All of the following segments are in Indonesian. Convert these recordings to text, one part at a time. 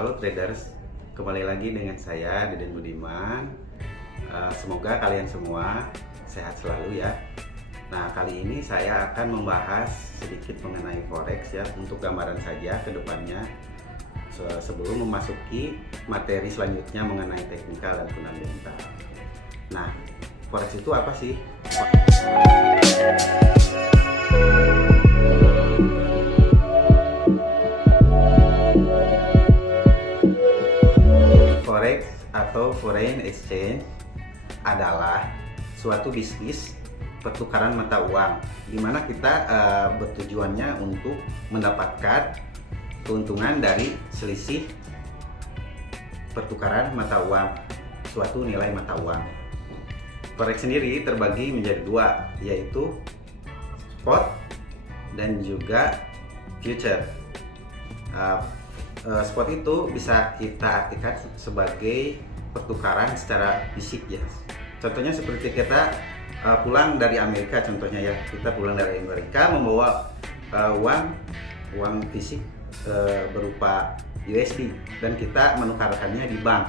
Halo traders, kembali lagi dengan saya Deden Budiman. Semoga kalian semua sehat selalu ya. Nah, kali ini saya akan membahas sedikit mengenai forex ya, untuk gambaran saja ke depannya sebelum memasuki materi selanjutnya mengenai teknikal dan fundamental. Nah, forex itu apa sih? Forex atau foreign exchange adalah suatu bisnis pertukaran mata uang, di mana kita bertujuannya untuk mendapatkan keuntungan dari selisih pertukaran mata uang, suatu nilai mata uang. Forex sendiri terbagi menjadi dua, yaitu spot dan juga future. Spot itu bisa kita artikan sebagai pertukaran secara fisik ya. Contohnya seperti kita pulang dari Amerika, contohnya ya, kita pulang dari Amerika membawa uang fisik berupa USD dan kita menukarkannya di bank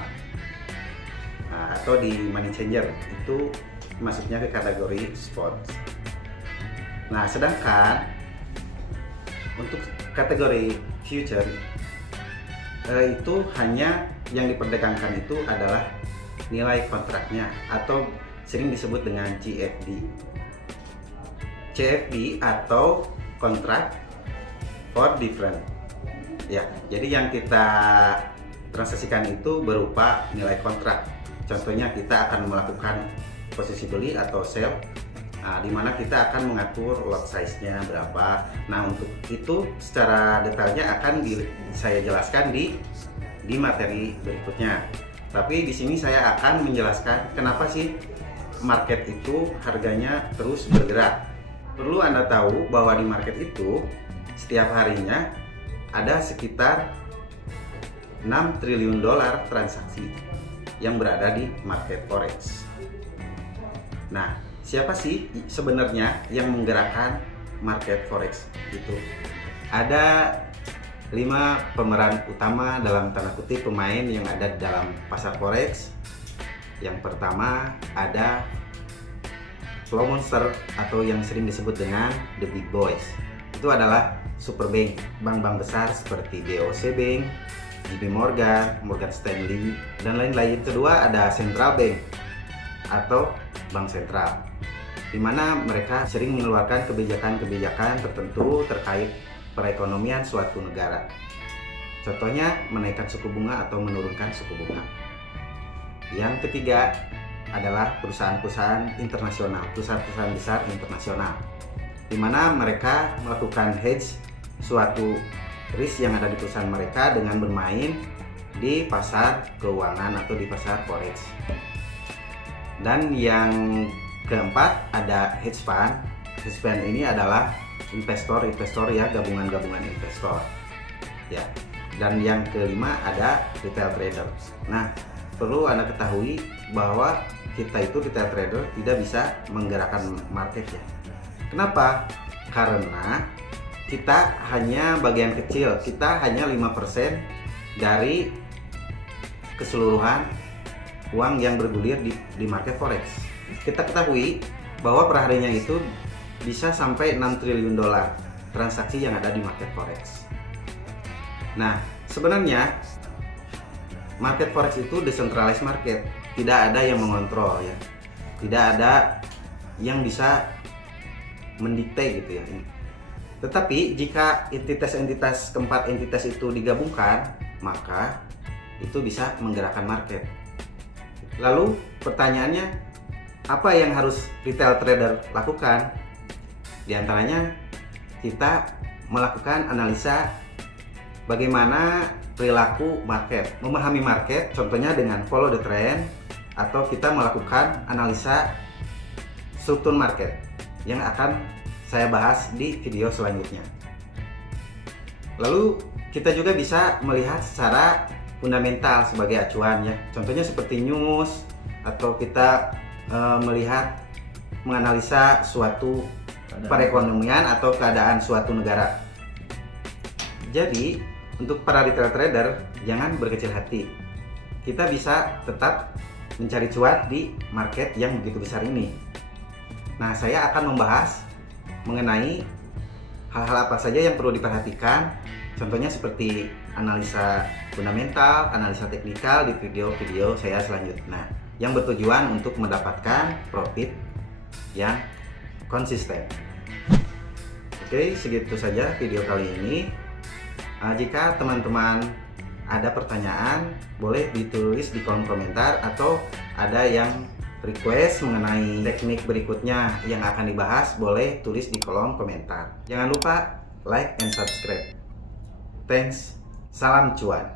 atau di money changer. Itu masuknya ke kategori spot. Nah, sedangkan untuk kategori future itu hanya yang diperdagangkan itu adalah nilai kontraknya, atau sering disebut dengan CFD. CFD atau contract for difference. Ya, jadi yang kita transaksikan itu berupa nilai kontrak. Contohnya kita akan melakukan posisi beli atau sell, di mana kita akan mengatur lot size-nya berapa. Nah, untuk itu secara detailnya akan saya jelaskan di materi berikutnya. Tapi di sini saya akan menjelaskan kenapa sih market itu harganya terus bergerak. Perlu Anda tahu bahwa di market itu setiap harinya ada sekitar 6 triliun dolar transaksi yang berada di market forex. Nah, siapa sih sebenarnya yang menggerakkan market forex itu? Ada 5 pemeran utama dalam tanda kutip pemain yang ada di dalam pasar forex. Yang pertama ada flow monster atau yang sering disebut dengan the big boys. Itu adalah super bank, bank-bank besar seperti BOC Bank, JP Morgan, Morgan Stanley, dan lain-lain. Kedua ada central bank atau bank sentral, di mana mereka sering mengeluarkan kebijakan-kebijakan tertentu terkait perekonomian suatu negara. Contohnya menaikkan suku bunga atau menurunkan suku bunga. Yang ketiga adalah perusahaan-perusahaan internasional, perusahaan-perusahaan besar internasional, di mana mereka melakukan hedge suatu risk yang ada di perusahaan mereka dengan bermain di pasar keuangan atau di pasar forex. Dan yang keempat ada hedge fund. Hedge fund ini adalah investor ya, gabungan-gabungan investor ya. Dan yang kelima ada retail trader. Nah, perlu Anda ketahui bahwa kita itu retail trader tidak bisa menggerakkan market ya. Kenapa? Karena kita hanya bagian kecil, kita hanya 5% dari keseluruhan uang yang bergulir di market forex. Kita ketahui bahwa perharinya itu bisa sampai 6 triliun dolar transaksi yang ada di market forex. Nah, sebenarnya market forex itu decentralized market, tidak ada yang mengontrol ya, tidak ada yang bisa mendikte gitu ya. Tetapi jika keempat entitas itu digabungkan, maka itu bisa menggerakkan market. Lalu pertanyaannya, apa yang harus retail trader lakukan? Di antaranya kita melakukan analisa bagaimana perilaku market, memahami market, contohnya dengan follow the trend, atau kita melakukan analisa struktur market yang akan saya bahas di video selanjutnya. Lalu kita juga bisa melihat secara fundamental sebagai acuan ya, contohnya seperti news, atau kita melihat menganalisa suatu perekonomian atau keadaan suatu negara. Jadi untuk para retail trader, jangan berkecil hati. Kita bisa tetap mencari cuan di market yang begitu besar ini. Nah, saya akan membahas mengenai hal-hal apa saja yang perlu diperhatikan. Contohnya seperti analisa fundamental, analisa teknikal di video-video saya selanjutnya, yang bertujuan untuk mendapatkan profit yang konsisten. Oke, segitu saja video kali ini. Jika teman-teman ada pertanyaan, boleh ditulis di kolom komentar, atau ada yang request mengenai teknik berikutnya yang akan dibahas, boleh tulis di kolom komentar. Jangan lupa like and subscribe. Thanks, salam cuan.